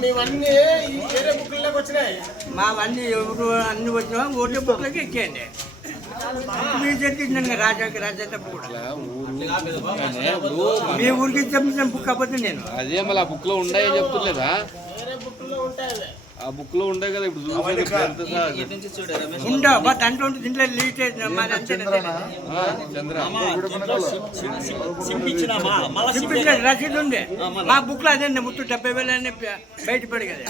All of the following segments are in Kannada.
మేమన్నీ వేరే బుక్లలోకి వచ్చినాయి. మావన్నీ ఎవరు అన్ని వచ్చినా ఓటే బుక్లకి ఎక్కేయండి. మీరు చెప్పింది రాజాకి రాజా కూడా మీ ఊరికి చెప్పిన బుక్ కాకపోతే నేను అదే మళ్ళీ ఆ బుక్ లో ఉన్నాయని చెప్తులేదా? వేరే బుక్లో ఉంటాయి. ఆ బుక్ లో ఉండే కదా ఇప్పుడు ఉండవు బట్ అంటే దీంట్లో లీట్ రసీదు ఉంది. మా బుక్ లో అదే ముత్తు 70,000 అని బయటపడి కదా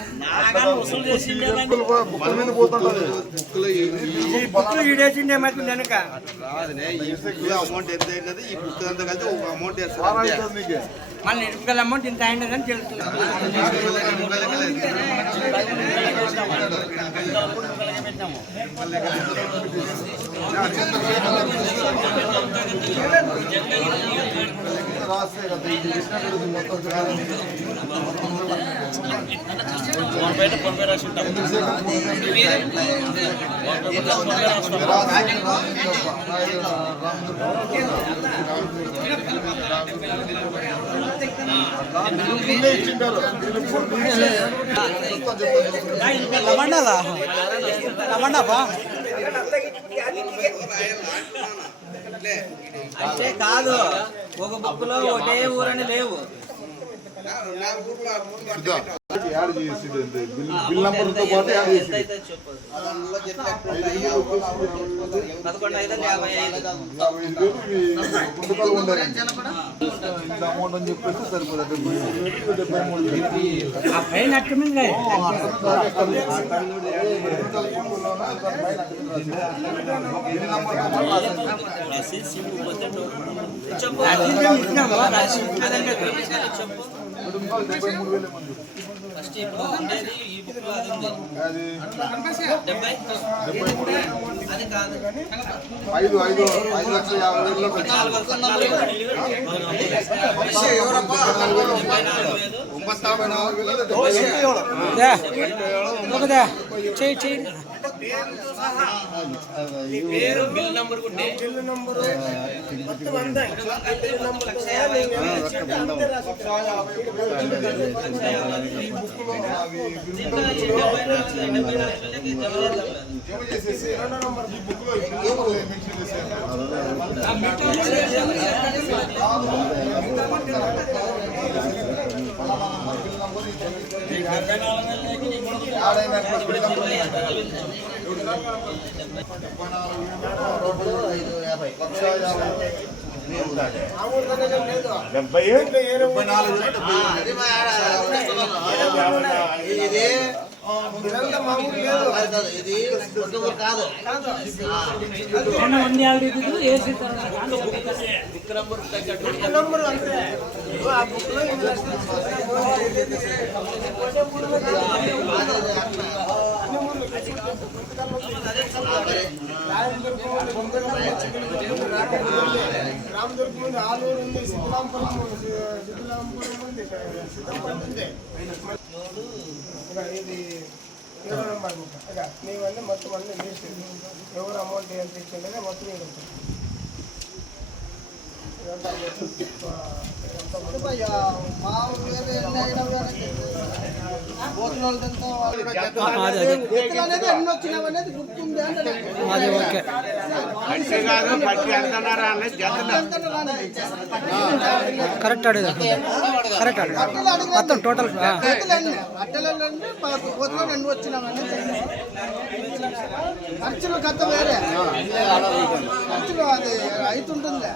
ఈ బుక్ లో ఈడేసిండే మాకు వెనక అమౌంట్ ఎంత అయినది ఈ బుక్ అంతా కలిసి ఒక అమౌంట్ మళ్ళీ ఇటుకల అమౌంట్ ఇంత అయినదని తెలుస్తుంది. అంటే కాదు ఒక బుక్ లో ఒకటే ఊరని లేవు. యాడ్ చేసి బిల్ నంబర్ తో పాటు యాడ్ చేసి 11,555 ఉండాలి. ఇంత అమౌంట్ అని చెప్పేసి సరిపోతుంది. 73 ఆ పైన అట్టమింది పేరు బిల్ నంబర్ మొత్తం అంతా బిల్ నంబర్ రామదుర్గం ఉంది, ఆలూరు ఉంది, సిద్ధరాంపురం ఉంది, సిద్ధంపల్లి ఉంది. ఇది 7 నంబర్ బుక్. మేమన్నీ మొత్తం అన్నీ లిస్ట్ ఎవరు అమౌంట్ ఎంత ఇచ్చిండే మొత్తం మీద ఉంటుంది. కరెక్ట్ అడిగా కరెక్ట్ అడిగా మొత్తం టోటల్ ఖర్చులు కథ వేరే ఖర్చులు అది అవుతుంటుంది.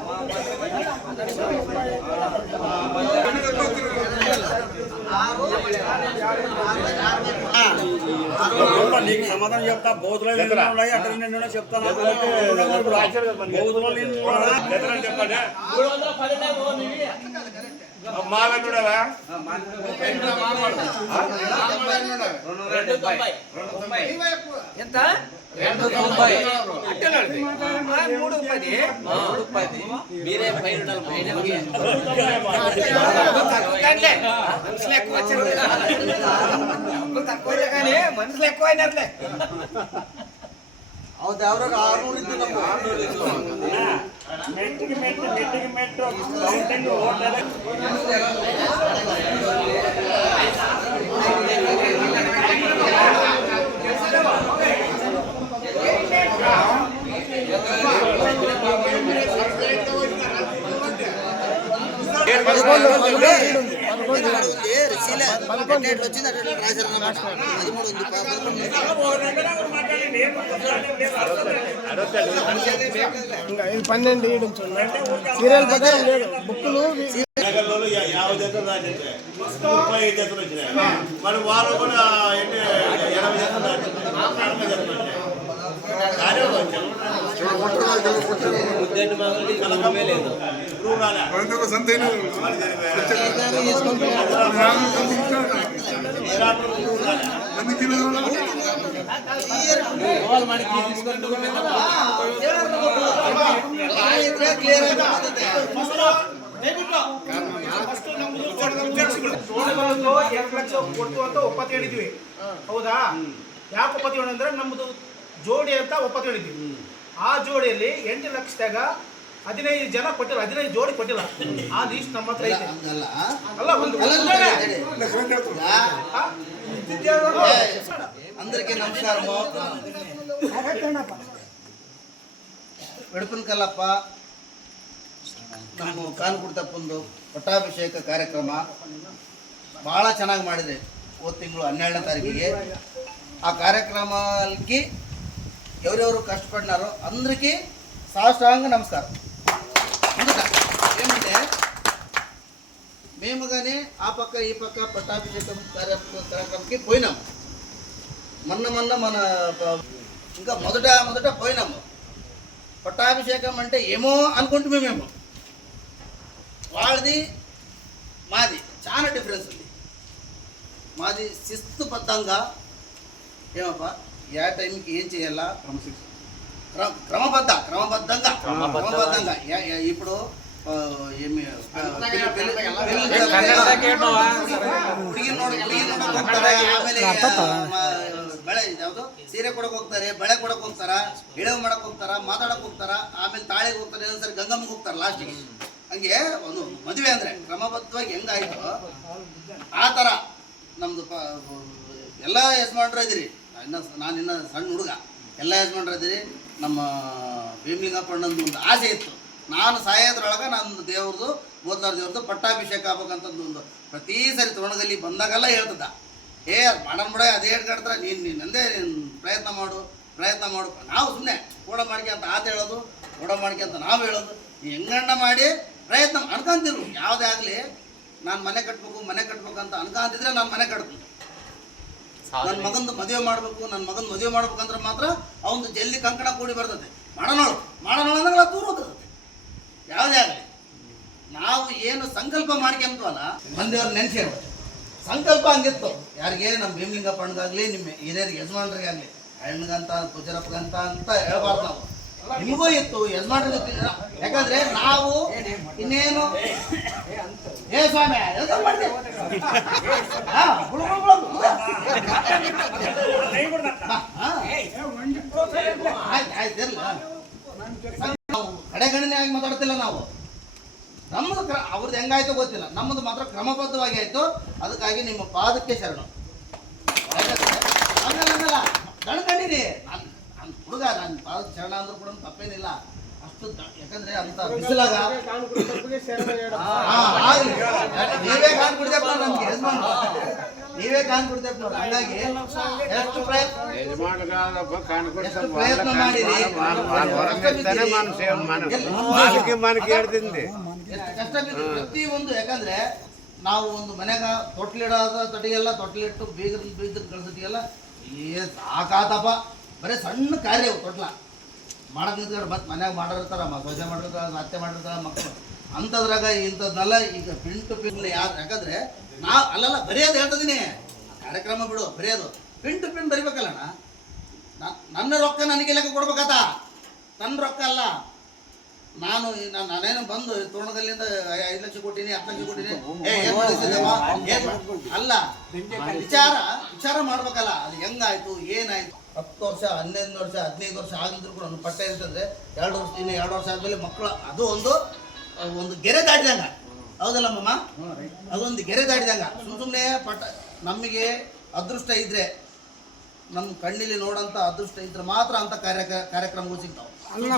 నీకు సమాధానం చెప్తా. బౌద్ధులు అక్కడ చెప్తాను. చెప్పండి మాలూడవా ఎంత 290 మీరే మనుషులు ఎక్కువ వచ్చారు తక్కువ కానీ మనుషులు ఎక్కువ అయినారులే. దేవరకు 600 మెట్టుకి మెట్టు మెట్టుకి మెట్టు ఇంకా ఇది 12 ఈడు సీరియల్ ప్రకారం లేదు బుక్కులు నగర్లో 50 జతలు దాటితే 35 జతలు వచ్చినాయి. మరి వాళ్ళు కూడా 80 జతలు దాటితే ಕೊಡ್ತು ಅಂತ ಒಪ್ಪತ್ತು ಹೇಳಿದ್ವಿ. ಹೌದಾ? ಯಾಕೆ ಒಪ್ಪತ್ತು ಅಂದ್ರೆ ನಮ್ಮದು ಜೋಡಿ ಅಂತ ಒಪ್ಪತ್ತು ಹೇಳಿದ್ವಿ. ಆ ಜೋಡಿಯಲ್ಲಿ 8 ಲಕ್ಷದಾಗ 15 ಜನ ಕೊಟ್ಟಿಲ್ಲ, 15 ಜೋಡಿ ಕೊಟ್ಟಿಲ್ಲ. ಆ ಲೀಸ್ಟ್ ನಮ್ಮ ಹತ್ರ ಐತೆ. ಅಲ್ಲ ಒಂದು అందరికీ నమస్కారము. వెడుపునకల్లప్ప ನಮ್ಮ ಕಾನ್ಕುಡ್ತಪ್ಪಂದು ಪಟ್ಟಾಭಿಷೇಕ ಕಾರ್ಯಕ್ರಮ ಭಾಳ ಚೆನ್ನಾಗಿ ಮಾಡಿದೆ. ಹೋದ ತಿಂಗಳು 12ನೇ ತಾರೀಕಿಗೆ ఆ కార్యక్రమాలకి ఎవరెవరు కష్టపడినారో అందరికీ సాష్టాంగ నమస్కారం. ఏమంటే మేము కానీ ఆ పక్క ఈ పక్క పట్టాభిషేకం కార్యక్రమంకి పోయినాము. మొన్న మన ఇంకా మొదట పోయినాము. పట్టాభిషేకం అంటే ఏమో అనుకుంటుమే మేము. వాళ్ళది మాది చాలా డిఫరెన్స్ ఉంది. మాది శిస్తుబద్ధంగా ఏమప్పా ఏ టైంకి ఏం చేయాలా క్రమబద్ధంగా ఇప్పుడు ಬೆಳೆ ಯಾವುದು ಸೀರೆ ಕೊಡಕ್ಕೆ ಹೋಗ್ತಾರೆ, ಬೆಳೆ ಕೊಡಕ್ಕೆ ಹೋಗ್ತಾರ, ಇಳವು ಮಾಡಕ್ಕೆ ಹೋಗ್ತಾರ, ಮಾತಾಡಕ್ಕೆ ಹೋಗ್ತಾರ, ಆಮೇಲೆ ತಾಳಿಗೆ ಹೋಗ್ತಾರೆ, ಇನ್ನೊಂದ್ಸರಿ ಗಂಗಮ್ಮಗೆ ಹೋಗ್ತಾರೆ ಲಾಸ್ಟಿಗೆ. ಹಂಗೆ ಒಂದು ಮದುವೆ ಅಂದರೆ ಕ್ರಮಬದ್ಧವಾಗಿ ಹೆಂಗಾಯ್ತು ಆ ಥರ ನಮ್ಮದು ಎಲ್ಲ ಯಜಮಾನ್ರು ಇದ್ದೀರಿ. ನಾನಿನ್ನ ಸಣ್ಣ ಹುಡುಗ, ಎಲ್ಲ ಯಜಮಾನ್ರು ಇದ್ದೀರಿ. ನಮ್ಮ ಭೀಮಲಿಂಗಪ್ಪಣ್ಣಂದು ಒಂದು ಆಸೆ ಇತ್ತು, ನಾನು ಸಾಯೋದ್ರೊಳಗೆ ನನ್ನ ದೇವ್ರದ್ದು ಬೋದ್ಲಾರ ದೇವ್ರದ್ದು ಪಟ್ಟಾಭಿಷೇಕ ಆಗ್ಬೇಕಂತಂದು ಒಂದು ಪ್ರತಿ ಸರಿ ತೋಣದಲ್ಲಿ ಬಂದಾಗೆಲ್ಲ ಹೇಳ್ತದ, ಏ ಅದು ಮಾಡೋಣ ಬಿಡ, ಅದೇ ಹೇಳ್ಕೊಡ್ತಾರೆ, ನೀನು ನಂದೇ ಪ್ರಯತ್ನ ಮಾಡು. ನಾವು ಸುಮ್ಮನೆ ಕೂಡ ಮಾಡ್ಕೊಂತ ಆತ ಹೇಳೋದು, ಕೂಡ ಮಾಡ್ಕೊಂತ ನಾವು ಹೇಳೋದು, ಹೆಂಗಣ್ಣ ಮಾಡಿ ಪ್ರಯತ್ನ ಅನ್ಕೊಂತಿರು. ಯಾವುದೇ ಆಗಲಿ ನಾನು ಮನೆ ಕಟ್ಬೇಕಂತ ಅನ್ಕೊಂತಿದ್ರೆ ನಾನು ಮನೆ ಕಟ್ತೀನಿ. ನನ್ನ ಮಗಂದು ಮದುವೆ ಮಾಡ್ಬೇಕಂದ್ರೆ ಮಾತ್ರ ಅವನು ಜಲ್ದಿ ಕಂಕಣ ಕೂಡಿ ಬರ್ತದೆ. ಮಾಡೋಣ ಅಂದಾಗ ದೂರ ಹೋಗ್ತದೆ. ಯಾವುದೇ ಆಗಲಿ ನಾವು ಏನು ಸಂಕಲ್ಪ ಮಾಡ್ಕೊಂತೀವಲ್ಲ ಮಂದಿಯವ್ರು ನೆನೆಸಿ ಸಂಕಲ್ಪ ಹಂಗಿತ್ತು. ಯಾರಿಗೆ ನಮ್ಮ ಭೀಮಲಿಂಗಪ್ಪನಿಗಾಗಲಿ ನಿಮ್ಮ ಹಿರಿಯರಿಗೆ ಯಜಮಾನ್ರಿಗಾಗಲಿ ಹೆಣ್ಗಂತ ಪೂಜರಪ್ಪಗಂತ ಅಂತ ಹೇಳ್ಬಾರ್ದು. ನಾವು ನಿಮಗೂ ಇತ್ತು, ಯಜಮಾನ್ರಿಗೆ. ಯಾಕಂದ್ರೆ ನಾವು ಇನ್ನೇನು ಸ್ವಾಮಿ ಕಡೆಗಣನೆ ಆಗಿ ಮಾತಾಡ್ತಿಲ್ಲ ನಾವು. ನಮ್ಮದು ಅವ್ರದ್ದು ಹೆಂಗಾಯ್ತು ಗೊತ್ತಿಲ್ಲ, ನಮ್ಮದು ಮಾತ್ರ ಕ್ರಮಬದ್ಧವಾಗಿ ಆಯ್ತು. ಅದಕ್ಕಾಗಿ ನಿಮ್ಮ ಪಾದಕ್ಕೆ ಶರಣು. ಆಮೇಲೆ ದಣ್ಕಂಡಿನಿ ನನ್ನ ಹುಡುಗ, ನನ್ನ ಪಾದಕ್ಕೆ ಶರಣ ಅಂದ್ರೂ ಕೂಡ ತಪ್ಪೇನಿಲ್ಲ. ಅಷ್ಟು ಯಾಕಂದ್ರೆ ಅಂತ ಬಿಸಿಲಾಗ ನೀವೇ ಕಾನ್ ಕುಡ್ತೇಪ್ಪ, ನನ್ಗೆ ನೀವೇ ಕಾನ್ ಕುಡ್ತೇಪ್ಪ ನೋಡಿ. ಹಂಗಾಗಿ ಎಷ್ಟು ಪ್ರಯತ್ನ ಮಾಡಿರಿ, ಕಷ್ಟ ಬಿದ್ದು ಪ್ರತಿಯೊಂದು. ಯಾಕಂದ್ರೆ ನಾವು ಒಂದು ಮನೆಗ ತೊಟ್ಲಿಡೋದ ತೊಟ್ಟಿಗೆಲ್ಲ ತೊಟ್ಲಿಟ್ಟು ಬೀಜ ಕಳ್ಸೋಟಿಗೆಲ್ಲ ಸಾಕಾತಪ್ಪ. ಬರೀ ಸಣ್ಣ ಕಾರ್ಯ ತೊಟ್ಲ ಮಾಡಕ್ ನಿಂತ್ಕೊಂಡು ಮತ್ತೆ ಮನ್ಯಾಗ ಮಾಡಿರ್ತಾರ, ಸೊಸೆ ಮಾಡಿರ್ತಾರ, ಅತ್ತೆ ಮಾಡಿರ್ತಾರ, ಮಕ್ಕಳು ಅಂಥದ್ರಾಗ ಇಂಥದ್ನೆಲ್ಲ ಈಗ ಪಿನ್ ಯಾಕಂದ್ರೆ ಅಲ್ಲೆಲ್ಲ ಬರೆಯೋದು ಹೇಳ್ತಿದ್ದೀನಿ. ಕಾರ್ಯಕ್ರಮ ಬಿಡು, ಬರೆಯೋದು ಪಿನ್ ಬರಿಬೇಕಲ್ಲಣ್ಣ. ನನ್ನ ರೊಕ್ಕ ನನಗೆ ಲೆಕ್ಕ ಕೊಡ್ಬೇಕಾತ, ನನ್ನ ರೊಕ್ಕ ಅಲ್ಲ. ನಾನೇನು ಬಂದು ತೋರಣಗಲ್ಲಿಂದ 5 ಲಕ್ಷ ಕೊಟ್ಟಿನಿ, 10 ಲಕ್ಷ ಕೊಟ್ಟಿನಿ, ಅಲ್ಲ. ವಿಚಾರ ಮಾಡ್ಬೇಕಲ್ಲ, ಅದು ಹೆಂಗಾಯ್ತು, ಏನಾಯ್ತು. 10 ವರ್ಷ, 11 ವರ್ಷ, 15 ವರ್ಷ ಆಗಿದ್ರು ಕೂಡ ಒಂದು ಪಟ್ಟ ಇರ್ತಂದ್ರೆ 2 ವರ್ಷ, ಇನ್ನು 2 ವರ್ಷ ಆದ್ಮೇಲೆ ಮಕ್ಕಳು ಅದು ಒಂದು ಗೆರೆ ದಾಟಿದಂಗ. ಹೌದಲ್ಲ ಮಮ್ಮ? ಅದೊಂದು ಗೆರೆ ದಾಟಿದಂಗ. ಸುಮ್ಮನೆ ಪಟ್ಟ ನಮಗೆ ಅದೃಷ್ಟ ಇದ್ರೆ ನಮ್ಮ ಕಣ್ಣಿಲಿ ನೋಡೋಂಥ ಅದೃಷ್ಟ ಇದ್ರೆ ಮಾತ್ರ ಅಂತ ಕಾರ್ಯಕ್ರಮಗಳು ಸಿಗ್ತಾವೆ. ಅಲ್ಲ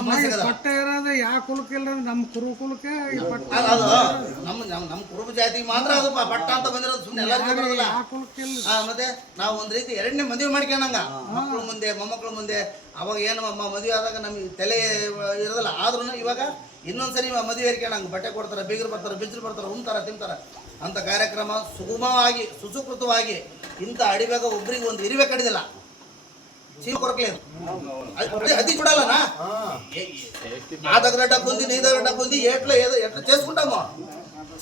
ಪಟ್ಟ ಇರೋದು ಯಾವ ಕುಲಕ್ಕೆ ಇಲ್ಲ ನಮ್ಮ ಕುರು ಕುಲಕ್ಕೆ ಈ ಪಟ್ಟ ಅದು ನಮ್ಮ ಕುರುಬ ಜಾತಿಗೆ ಮಾತ್ರ ಅದು ಪಟ್ಟ ಅಂತ ಬಂದಿರೋದು, ಸುಮ್ಮನೆ ಎಲ್ಲರಿಗೂ ಬರೋದಿಲ್ಲ. ಯಾವ ಕುಲಕ್ಕೆ ಇಲ್ಲ. ಮತ್ತೆ ನಾವು ಒಂದು ರೀತಿ ಎರಡನೇ ಮದುವೆ ಮಾಡ್ಕೊಂಡಂಗ ಮಕ್ಕಳು ಮುಂದೆ ಮೊಮ್ಮಕ್ಕಳು ಮುಂದೆ. ಅವಾಗ ಏನು ಮದುವೆ ಆದಾಗ ನಮಗೆ ತಲೆ ಇರೋದಿಲ್ಲ, ಆದ್ರೂ ಇವಾಗ ಇನ್ನೊಂದ್ಸರಿ ಮದುವೆ ಏರ್ಕೊಂಡಂಗೆ ಬಟ್ಟೆ ಕೊಡ್ತಾರೆ, ಬೀಗರು ಬರ್ತಾರೆ, ಬಿಜ್ರು ಬರ್ತಾರೆ, ಉಣ್ತಾರೆ, ತಿಂತಾರೆ ಅಂತ ಕಾರ್ಯಕ್ರಮ ಸುಗಮವಾಗಿ ಸುಸೂಕೃತವಾಗಿ ಇಂಥ ಅಡಿಬೇಗ ಒಬ್ರಿಗೆ ಒಂದು ಇರಿವೆ ಕಡಿದಿಲ್ಲ. ಚೀಲ ಕೊರಕಲೆ ಅತಿ ಕೊಡಲ್ಲನಾ ಆದಗಡ್ಡ ಕುಂದಿ ನೀದಗಡ್ಡ ಕುಂದಿ ಎಟ್ಲ చేసుకుంటాము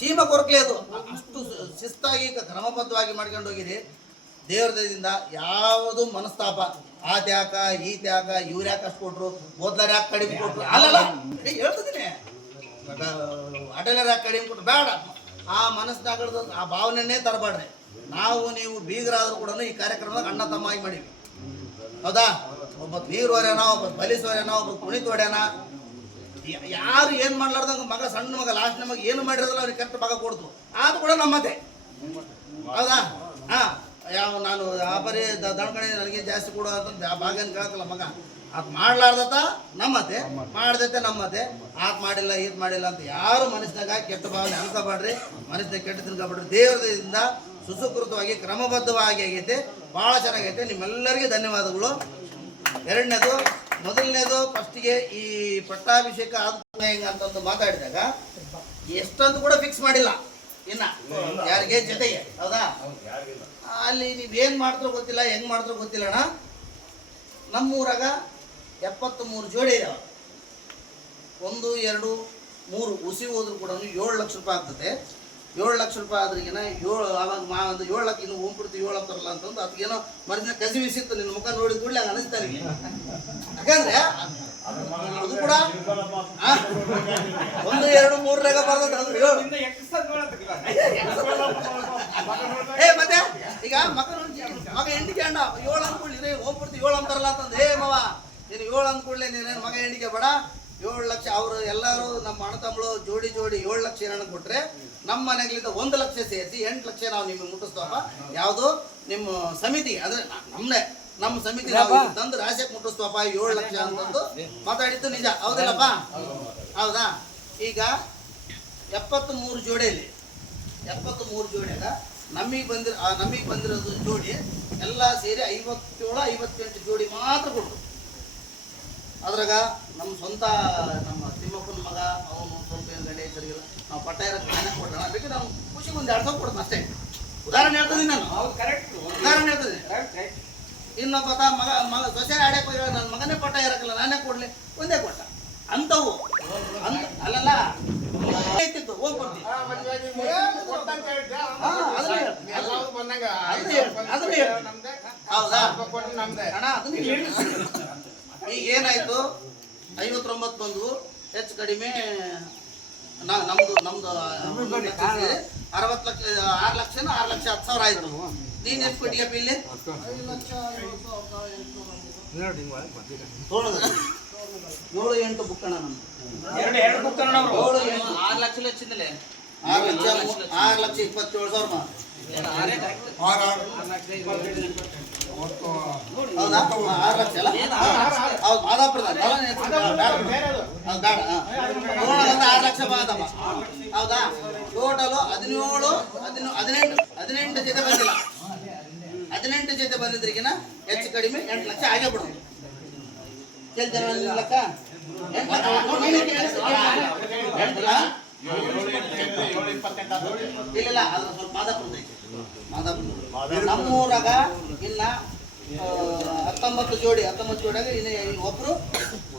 ಚೀಮ ಕೊರಕಲೆ ಅದು ಅಷ್ಟು ಶಿಸ್ತಾಗಿ ಕ್ರಮಬದ್ಧವಾಗಿ ಮಾಡ್ಕೊಂಡು ಹೋಗಿರಿ. ದೇವ್ರ ದಯದಿಂದ ಯಾವುದು ಮನಸ್ತಾಪ ಆತ ಯಾಕ ಈತ ಯಾಕ ಇವ್ರು ಯಾಕೆ ಅಷ್ಟು ಕೊಟ್ರು, ಓದ್ಲಾರ ಯಾಕೆ ಕಡಿಮೆ ಕೊಟ್ರು, ಅಲ್ಲಲ್ಲ ಹೇಳ್ತಿದ್ದೀನಿ, ಅಟೆಲರ್ ಯಾಕೆ ಕಡಿಮೆ ಕೊಟ್ರು ಬೇಡ. ಆ ಮನಸ್ಸಿನಾಗಡ್ದು ಆ ಭಾವನೆನೇ ತರಬೇಡ್ರಿ. ನಾವು ನೀವು ಬೀಗರಾದ್ರೂ ಕೂಡ ಈ ಕಾರ್ಯಕ್ರಮದಾಗ ಅಣ್ಣ ತಮ್ಮ ಆಗಿ ಮಾಡೀವಿ, ಹೌದಾ? ಒಬ್ಬ ನೀರು ಹೊರ್ಯಾನ, ಒಬ್ಬ ಬಲಿಸ್ ಹೊರ್ಯಾನ, ಒಬ್ಬ ಕುಣಿತ ಹೊಡ್ಯಾನ. ಯಾರು ಏನು ಮಾಡ್ಲಾರ್ದಂಗ ಮಗ ಸಣ್ಣ ಮಗ ಲಾಸ್ಟ್ ನಮಗೆ ಏನು ಮಾಡಿರೋದಿಲ್ಲ ಅವ್ರಿಗೆ ಕೆಟ್ಟ ಭಾಗ ಕೊಡ್ತು, ಅದು ಕೂಡ ನಮ್ಮತ್ತೆ, ಹೌದಾ? ಹಾಂ, ಯಾವ ನಾನು ಆ ಬರೀ ದಣ್ಕಣೆ ನನಗೆ ಜಾಸ್ತಿ ಕೊಡೋ ಅಂತ ಆ ಭಾಗ ಏನು ಕೇಳತ್ತಲ್ಲ ಮಗ, ಅದು ಮಾಡ್ಲಾರ್ದತ ನಮ್ಮತ್ತೆ, ಮಾಡ್ದೈತೆ ನಮ್ಮತ್ತೆ. ಆತ್ ಮಾಡಿಲ್ಲ ಈತ್ ಮಾಡಿಲ್ಲ ಅಂತ ಯಾರು ಮನಸ್ಸಿನಾಗ ಕೆಟ್ಟ ಭಾವನೆ ಅನ್ಕೋಬೇಡ್ರಿ, ಮನಸ್ಸಿನಾಗ ಕೆಟ್ಟ ತಿನ್ಕೋಬೇಡ್ರಿ. ದೇವರದಿಂದ ಸುಸೂಕೃತವಾಗಿ ಕ್ರಮಬದ್ಧವಾಗಿ ಆಗೈತೆ, ಭಾಳ ಚೆನ್ನಾಗೈತೆ. ನಿಮ್ಮೆಲ್ಲರಿಗೆ ಧನ್ಯವಾದಗಳು. ಎರಡನೇದು, ಮೊದಲನೇದು ಫಸ್ಟಿಗೆ ಈ ಪಟ್ಟಾಭಿಷೇಕ ಹೆಂಗ ಅಂತಂದು ಮಾತಾಡಿದಾಗ ಎಷ್ಟಂತ ಕೂಡ ಫಿಕ್ಸ್ ಮಾಡಿಲ್ಲ ಇನ್ನ ಯಾರಿಗೆ ಜೊತೆಗೆ, ಹೌದಾ? ಅಲ್ಲಿ ನೀವೇನು ಮಾಡ್ತಾರೋ ಗೊತ್ತಿಲ್ಲ, ಹೆಂಗೆ ಮಾಡ್ತಾರೋ ಗೊತ್ತಿಲ್ಲ ಅಣ್ಣ. ನಮ್ಮೂರಾಗ 73 ಜೋಡಿ ಇದಾವೆ. 1, 2, 3 ಉಸಿ ಹೋದ್ರು ಕೂಡ 7 ಲಕ್ಷ ರೂಪಾಯಿ ಆಗ್ತದೆ. 7 ಲಕ್ಷ ರೂಪಾಯಿ ಆದ್ರಿಗೇನ 7 ಅವಾಗ ಒಂದು 7 ಲಕ್ಷ ಇನ್ನು ಹೋಗ್ಬಿಡ್ತು 7 ಅಂತಾರಲ್ಲ ಅಂತಂದು ಅದಕ್ಕೇನೋ ಮನಸ್ಸಿನ ಕಸಿವಿಸಿತ್ತು. ನಿನ್ನ ಮುಖ ನೋಡಿದ ಕೂಡಲೇ ಹಂಗೆ ಅನಿಸ್ತಾ ನನಗೆ. ಯಾಕಂದ್ರೆ ಅದು ಕೂಡ 1, 2, 3 ಬರ್ತದೆ. ಮತ್ತೆ ಈಗ ಮಗ ಎಂಟಿಕೆ ಅಣ್ಣ 7 ಅಂದ್ಕೊಳ್ಳಿ ಹೋಗ್ಬಿಡ್ತು 7 ಅಂತಾರಲ್ಲ ಅಂತಂದು, ಹೇ ಮವ ನೀನು 7 ಅಂದ್ಕೊಳ್ಳಿ, ನೀನೇನು ಮಗ ಎಂಟಿಕೆ ಬೇಡ 7 ಲಕ್ಷ. ಅವರು ಎಲ್ಲರೂ ನಮ್ಮ ಅಣ್ಣ ತಮ್ಮಳು ಜೋಡಿ 7 ಲಕ್ಷ ಏನನ್ನ ಕೊಟ್ರೆ ನಮ್ಮ ಮನೆಗಳಿಂದ 1 ಲಕ್ಷ ಸೇರಿಸಿ 8 ಲಕ್ಷ ನಾವು ನಿಮಗೆ ಮುಟ್ಟಿಸ್ತವಪ್ಪ. ಯಾವುದು ನಿಮ್ಮ ಸಮಿತಿ, ಅಂದ್ರೆ ನಮ್ಮ ಸಮಿತಿ ನಾವು ತಂದು ರಾಶಿಯಕ್ಕೆ ಮುಟ್ಟಿಸ್ತವಪ್ಪ 7 ಲಕ್ಷ ಅಂತಂದು ಮಾತಾಡಿದ್ದು ನಿಜ, ಹೌದಿಲ್ಲಪ್ಪ? ಹೌದಾ? ಈಗ 73 ಜೋಡಿಯಲ್ಲಿ 73 ಜೋಡಿಯಾಗ ನಮಗೆ ಬಂದಿರೋದು ಜೋಡಿ ಎಲ್ಲ ಸೇರಿ 57-58 ಜೋಡಿ ಮಾತ್ರ ಕೊಟ್ಟರು. ಅದ್ರಾಗ ನಮ್ಮ ಸ್ವಂತ ನಮ್ಮ ತಿಮ್ಮಪ್ಪನ ಮಗ ಅವನು ಸ್ವಲ್ಪ ಏನು ಗಂಟೆ ಸರಿಗಿಲ್ಲ, ನಾವು ಪಟ್ಟ ಇರೋಕ್ಕೆ ನಾನೇ ಕೊಡೋಣ, ಬೇಕಾದ್ರೆ ನಾವು ಖುಷಿಗೆ ಒಂದು 2 ಸಾವಿರ ಕೊಡ್ತಾನೆ ಅಷ್ಟೇ. ಉದಾಹರಣೆ ಹೇಳ್ತಿದ್ದೀನಿ ನಾನು, ಉದಾಹರಣೆ ಹೇಳ್ತಿದ್ದೀನಿ. ಇನ್ನೊಬ್ಬ ಮಗ ಸೊಸೆ ಆಡಕ್ಕೆ ಹೋಗಿ ನನ್ನ ಮಗನೇ ಪಟ್ಟ ಇರಕ್ಕಿಲ್ಲ, ನಾನೇ ಕೊಡ್ಲಿ, ಒಂದೇ ಕೊಟ್ಟ. ಅಂಥವು ಅಲ್ಲಲ್ಲ ಐತಿತ್ತು ಹೋಗ್ಕೊಡ್ತೀನಿ. ಹೌದಾ ಅಣ್ಣ? ಅದನ್ನ ಹೇಳಿ. ಈಗ ಏನಾಯ್ತು, 59 ಬಂದು ಹೆಚ್ಚು ಕಡಿಮೆ ನಮ್ದು 60 ಲಕ್ಷ 6 ಲಕ್ಷ 10,000 ಆಯ್ತು. ನೀನ್ ಎಷ್ಟು ಕೊಟ್ಟಿಯಪ್ಪ ಇಲ್ಲಿ? 7-8 ಬುಕ್ ಅಣ್ಣ ನಮ್ದು. 6 ಲಕ್ಷ ಹೆಚ್ಚಿಂದಲೇ 6,27,000. ಹೌದಾ? 6 ಲಕ್ಷ ಅಲ್ಲ? ಹೌದು, ಮಾದಾಪುರದ 6 ಲಕ್ಷ ಮಾದಪ್ಪ. ಹೌದಾ? ಟೋಟಲು 18 ಜೊತೆ ಬಂದಿಲ್ಲ. 18 ಜೊತೆ ಬಂದಿದ್ರಿಗಿನ ಹೆಚ್ಚು ಕಡಿಮೆ 8 ಲಕ್ಷ ಆಗೇ ಬಿಡೋದು. ಕೇಳ್ತಾರ ಲೆಕ್ಕ? ಇಲ್ಲ, ಅದ್ರ ಸ್ವಲ್ಪ ಮಾದಾಪುರದ ಐತೆ. ನಮ್ಮೂರಾಗ ಇನ್ನ 19 ಜೋಡಿಯಾಗ ಇನ್ನು ಒಬ್ರು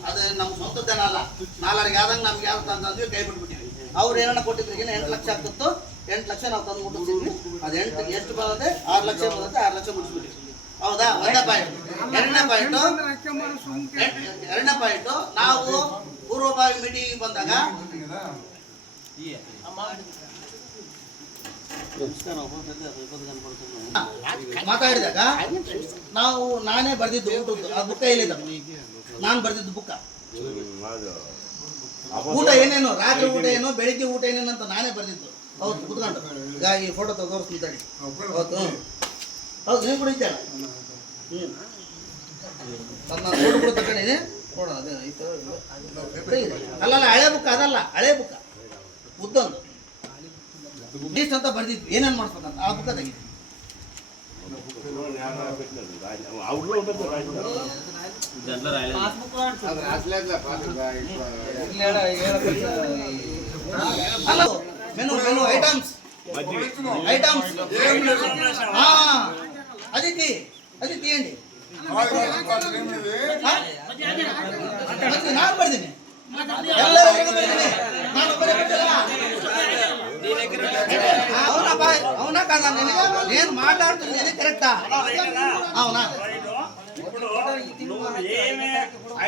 ಅದು ನಮ್ಮ ಸ್ವಂತದ್ದೇನ ಅಲ್ಲ, 4ರಿಗೆ ಆದಂಗೆ ನಮ್ಗೆ ಯಾವ್ದು ತಂದ್ವಿ ಕೈ ಬಿಟ್ಬಿಟ್ಟಿವಿ. ಅವ್ರು ಏನನ್ನ ಕೊಟ್ಟಿದ್ರಿಗಿನ 8 ಲಕ್ಷ ಆಗ್ತಿತ್ತು. 8 ಲಕ್ಷ ನಾವು ತಂದು ಮುಟ್ಟಿಸಿದ್ವಿ. ಅದು 8 ಎಷ್ಟು ಬರುತ್ತೆ? 6 ಲಕ್ಷ ಬರುತ್ತೆ. 6 ಲಕ್ಷ ಮುಟ್ಟಿಸ್ಬಿಟ್ಟಿವಿ. ಹೌದಾ? ಒಂದೇ ಪಾಯಿಂಟ್. ಎರಡನೇ ಪಾಯಿಂಟು, ನಾವು ಪೂರ್ವಭಾವಿ ಮೀಟಿಂಗ್ ಬಂದಾಗ ಮಾತಾಡಿದಾಗ ನಾನೇ ಬರ್ದಿದ್ದು ಊಟದ್ದು ಆ ಬುಕ್ಕ ಎಲ್ಲಿದ್ದ, ನಾನು ಬರ್ದಿದ್ದು ಬುಕ್ಕ. ಊಟ ಏನೇನು, ರಾತ್ರಿ ಊಟ ಏನು, ಬೆಳಿಗ್ಗೆ ಊಟ ಏನೇನು ಅಂತ ನಾನೇ ಬರ್ದಿದ್ದು. ಹೌದು, ಕುತ್ಕೊಂಡು ಈಗ ಈ ಫೋಟೋ ತೋರಿಸ್ತೀನಿ. ಹೌದು ಹೌದು, ನೀವು ಕೂಡ ಇದ್ದಾಳೆ. ತನ್ನ ನೋಡ್ಬಿಡು ತಗೊಂಡಿದೆ ನೋಡ ಅದೇ ಐತೆ ಅಲ್ಲಲ್ಲ ಹಳೆ ಬುಕ್ ಅದಲ್ಲ ಹಳೆ ಬುಕ್ ಉದ್ದೊಂದು ಲೀಸ್ಟ್ ಅಂತ ಬರ್ದಿದ್ವಿ ಏನೇನು ಮಾಡ್ಬೇಕಂತ ಆ ಬುಕ್ಕ ತೆಗಿದ್ವಿ ಅವ್ರಲ್ಲ ಉಂಟು ಅಲ್ಲ menu menu items items Aditi అది తీయండి ನಾನು ಬರ್ತೀನಿ అవునా కాదా నేను మాట్లాడుతుంది కరెక్టా అవునా ఇప్పుడు నువ్వు ఏమే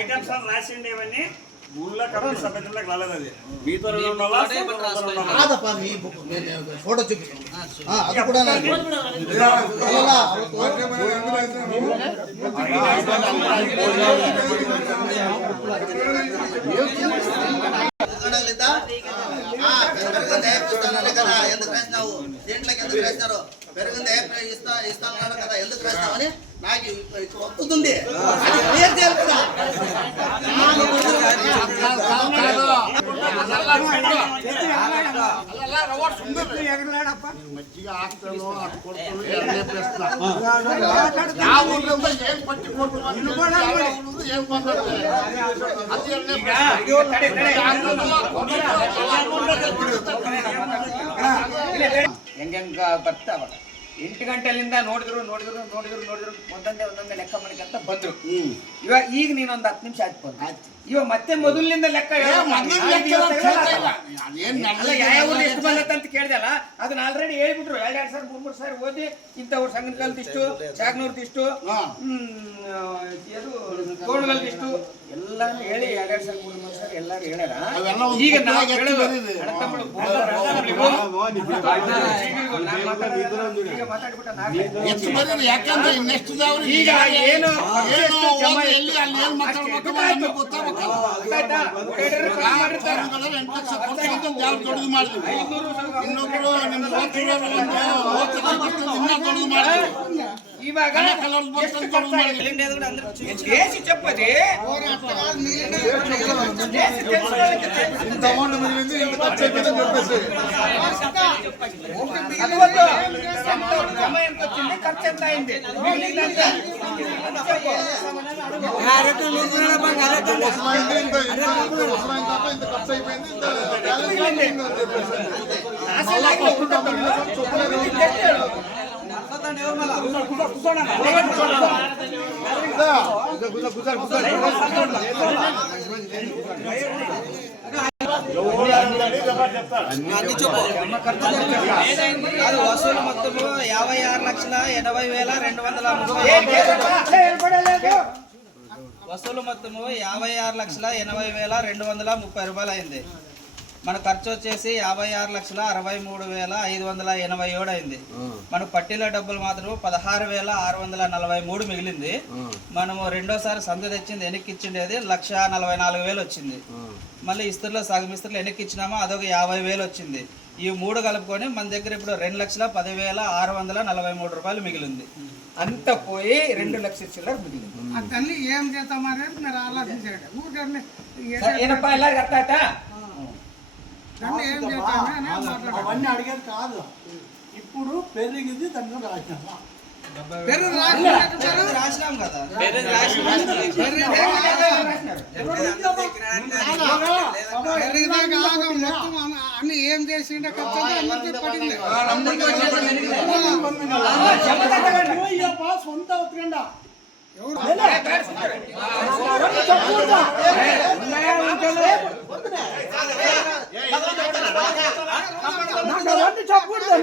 ఐటమ్స్ అని రాసిండేవన్నీ ఊళ్ళో కమిటీ సభ్యులకు రాలేదు అది మీతో కాదప్పా మీ బుక్ ఫోటో చూపి అది కూడా పెరుగుంది కదా ఎందుకు రాసినావు దీంట్లోకి ఎందుకు రాసినారు పెరుగుంది ఇస్తాను కదా ఎందుకు రాసినావు అని నాకు ఇక్కడ వస్తుంది అది క్లియర్ చేయాలి కదా మజ్జిగ ఆకులు అటు కొడుతులు ఎన్నే ప్రశ్న యా ఊర్లో ఏం పట్టి కొడుతున్నారు ఏం కొడుతున్నారు అది ಹೆಂಗ ಬರ್ತಾವ 8 ಗಂಟೆಲಿಂದ ನೋಡಿದ್ರು ಒಂದೊಂದೇ ಲೆಕ್ಕ ಮನೆಗೆ ಅಂತ ಬಂದ್ರು. ಇವಾಗ ಈಗ ನೀನೊಂದು 10 ನಿಮಿಷ ಆಯ್ತು ಬಂದು ಇವಾಗ ಮತ್ತೆ ಮೊದಲಿನಿಂದ ಲೆಕ್ಕ ಯಾವ ಎಷ್ಟು ಬಂದತ್ತ ಅಂತ ಕೇಳಿದಲ್ಲ ಅದನ್ನ ಆಲ್ರೆಡಿ ಹೇಳ್ಬಿಟ್ರು 2 ಸಾವಿರ 3 ಸಾವಿರ ಓದಿ ಇಂಥವ್ರು ಸಂಘಕಲ್ದಿಷ್ಟು ಚಾಕ್ನೂರ್ದಿಷ್ಟು ತೋಣಗಲ್ದಿಷ್ಟು ಎಲ್ಲಾನು ಹೇಳಿ 2 ಸಾವಿರ 3 ಸಾವಿರ ಎಲ್ಲಾರು ಹೇಳ್ಯಾರ. ಈಗ ನಾವು ಹೇಳೋದು ಯಾಕಂದ್ರೆ ನೆಕ್ಸ್ಟ್ ಈಗ ಏನು ದೊಡ್ಡದು ಮಾಡಿದ್ವಿ ಇನ್ನೊಬ್ರು ನಿಮ್ಮ ದೊಡ್ಡದು ಮಾಡಿದ್ವಿ ఇవాగ చేసి చెప్పది ఇంత అమౌంట్ మిగిలింది ఇంత ఖర్చు అయిపోయింది జమ ఎంత వచ్చింది ఖర్చు ఎంత అయింది ఇంత ఖర్చు అయిపోయింది అది వసూలు మొత్తము 56,80,230 వసూలు మొత్తము 56,80,230 రూపాయలు అయింది. మన ఖర్చు వచ్చేసి 56,63,587 అయింది. మన పట్టీల డబ్బులు మాత్రం 16,643 మిగిలింది. మనము రెండోసారి సంత తెచ్చింది వెనక్కి ఇచ్చిండేది 1,44,000 వచ్చింది. మళ్ళీ ఇస్త్రీలో సగం ఇస్త్రీలు వెనక్కి ఇచ్చినామో అదొక 50,000 వచ్చింది. ఈ 3 కలుపుకొని మన దగ్గర ఇప్పుడు 2,10,643 రూపాయలు మిగిలింది. అంత పోయి 2 లక్షల చిల్లర మిగిలింది. అతన్ని ఏం చేస్తామనేది మీరు ఆలోచించండి. ಏನಪ್ಪಾ ಎಲ್ಲರಿಗೂ ಅರ್ಥ ಆಯ್ತಾ? అవన్నీ అడిగేది కాదు. ఇప్పుడు పెరిగింది దాన్ని రాసినామా రాసినాం కదా అన్ని ఏం చేసిండే సొంత ఉత్కండా చెప్పకూడదు